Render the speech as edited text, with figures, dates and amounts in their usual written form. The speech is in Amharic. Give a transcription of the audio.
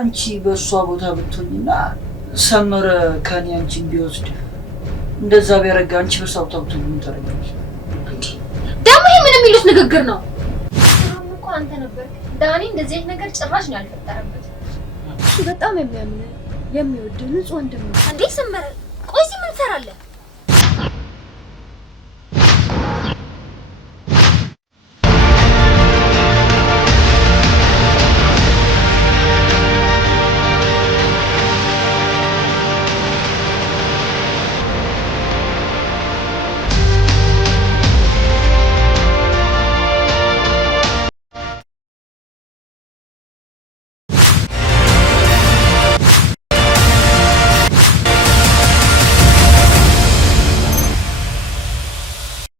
አንቺ በእሷ ቦታ ብትሆኝና ሰመረ ከኔ አንቺን ቢወስድ እንደዛ ቢያረጋ አንቺ በእሷ ቦታ ብትሆኝ ምን ታደርጊያለሽ? ደግሞ ይሄ ምን የሚሉት ንግግር ነው? አሁን እኮ አንተ ነበርክ ዳኒ እንደዚህ አይነት ነገር ጭራሽ ነው ያልፈጠረበት። እሱ በጣም የሚያምን የሚወድ ንጹህ ወንድም ነው። እንዴ ሰመረ ቆይ እዚህ ምን ትሰራለህ?